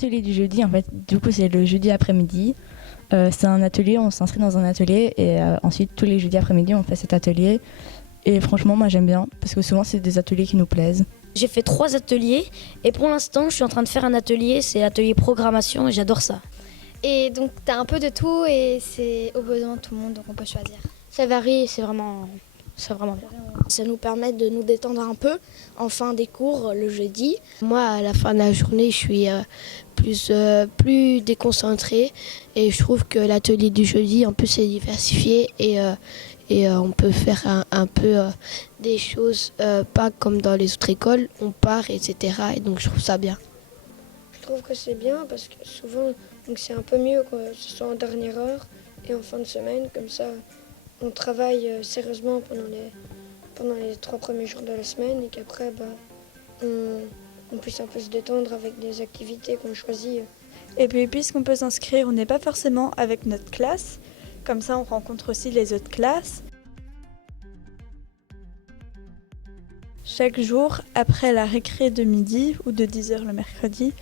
l'atelier du jeudi, en fait, du coup c'est le jeudi après-midi. C'est un atelier, on s'inscrit dans un atelier et ensuite tous les jeudis après-midi on fait cet atelier. Et franchement moi j'aime bien parce que souvent c'est des ateliers qui nous plaisent. J'ai fait 3 ateliers et pour l'instant je suis en train de faire un atelier, c'est l'atelier programmation et j'adore ça. Et donc tu as un peu de tout et c'est au besoin de tout le monde, donc on peut choisir. Ça varie, c'est vraiment bien. Ça nous permet de nous détendre un peu en fin des cours le jeudi. Moi, à la fin de la journée, je suis plus déconcentrée et je trouve que l'atelier du jeudi, en plus, c'est diversifié et on peut faire un peu des choses pas comme dans les autres écoles. On part, etc. Et donc, je trouve ça bien. Je trouve que c'est bien parce que souvent, donc c'est un peu mieux que ce soit en dernière heure et en fin de semaine, comme ça on travaille sérieusement pendant les 3 premiers jours de la semaine et qu'après on puisse un peu se détendre avec des activités qu'on choisit. Et puis puisqu'on peut s'inscrire, on n'est pas forcément avec notre classe, comme ça on rencontre aussi les autres classes. Chaque jour, après la récré de midi ou de 10h le mercredi,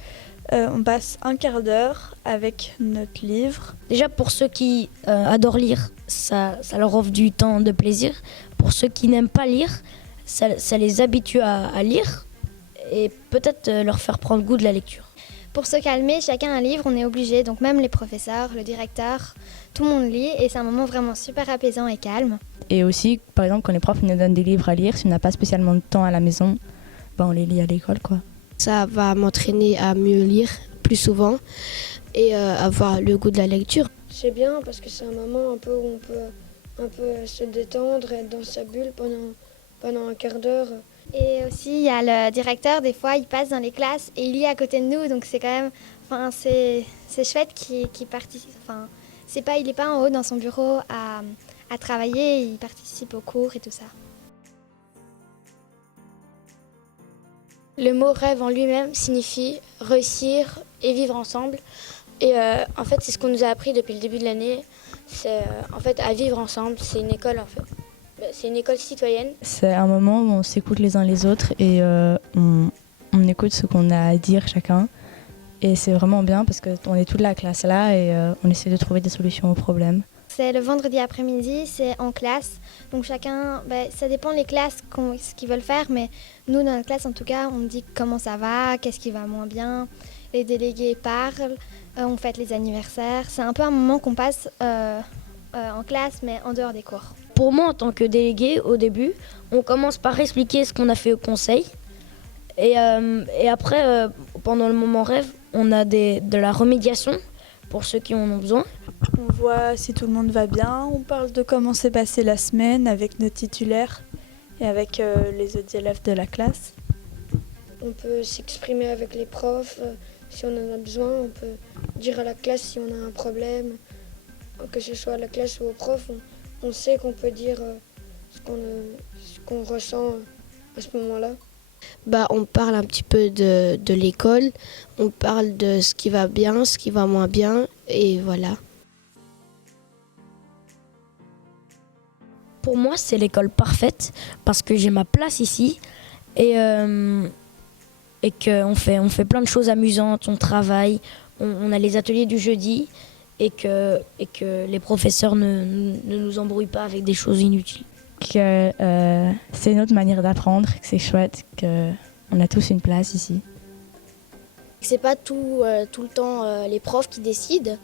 on passe un quart d'heure avec notre livre. Déjà pour ceux qui adorent lire, ça leur offre du temps de plaisir. Pour ceux qui n'aiment pas lire, ça les habitue à lire et peut-être leur faire prendre goût de la lecture. Pour se calmer, chacun un livre, on est obligé, donc même les professeurs, le directeur, tout le monde lit et c'est un moment vraiment super apaisant et calme. Et aussi par exemple quand les profs nous donnent des livres à lire, si on n'a pas spécialement de temps à la maison, on les lit à l'école quoi. Ça va m'entraîner à mieux lire plus souvent et avoir le goût de la lecture. C'est bien parce que c'est un moment un peu où on peut un peu se détendre, être dans sa bulle pendant un quart d'heure. Et aussi, il y a le directeur, des fois, il passe dans les classes et il lit à côté de nous, donc c'est quand même, c'est chouette qu'il participe. Il n'est pas en haut dans son bureau à travailler, il participe aux cours et tout ça. Le mot rêve en lui-même signifie réussir et vivre ensemble. Et en fait, c'est ce qu'on nous a appris depuis le début de l'année. C'est en fait à vivre ensemble. C'est une école en fait. C'est une école citoyenne. C'est un moment où on s'écoute les uns les autres et on écoute ce qu'on a à dire chacun. Et c'est vraiment bien parce qu'on est toute la classe là et on essaie de trouver des solutions aux problèmes. C'est le vendredi après-midi, c'est en classe. Donc chacun, ça dépend les classes, ce qu'ils veulent faire. Mais nous, dans notre classe, en tout cas, on dit comment ça va, qu'est-ce qui va moins bien. Les délégués parlent, on fête les anniversaires. C'est un peu un moment qu'on passe en classe, mais en dehors des cours. Pour moi, en tant que délégué, au début, on commence par expliquer ce qu'on a fait au conseil. Et après, pendant le moment rêve, on a de la remédiation pour ceux qui en ont besoin. On voit si tout le monde va bien, on parle de comment s'est passée la semaine avec nos titulaires et avec les autres élèves de la classe. On peut s'exprimer avec les profs si on en a besoin, on peut dire à la classe si on a un problème, que ce soit à la classe ou au prof, on sait qu'on peut dire ce qu'on ressent à ce moment-là. On parle un petit peu de l'école, on parle de ce qui va bien, ce qui va moins bien, et voilà. Pour moi, c'est l'école parfaite parce que j'ai ma place ici et qu'on fait plein de choses amusantes, on travaille, on a les ateliers du jeudi et que les professeurs ne nous embrouillent pas avec des choses inutiles. Que c'est une autre manière d'apprendre, que c'est chouette, qu'on a tous une place ici. C'est pas tout le temps les profs qui décident,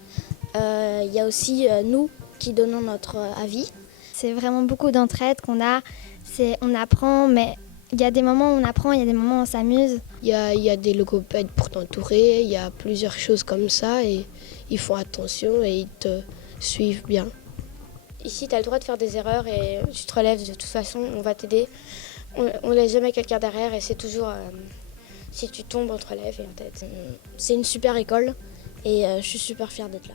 il y a aussi nous qui donnons notre avis. C'est vraiment beaucoup d'entraide qu'on a. On apprend, mais il y a des moments où on apprend, il y a des moments où on s'amuse. Il y a des logopèdes pour t'entourer, il y a plusieurs choses comme ça et ils font attention et ils te suivent bien. Ici, tu as le droit de faire des erreurs et tu te relèves de toute façon, on va t'aider. On ne laisse jamais quelqu'un derrière et c'est toujours, si tu tombes, on te relève et on t'aide. C'est une super école et je suis super fière d'être là.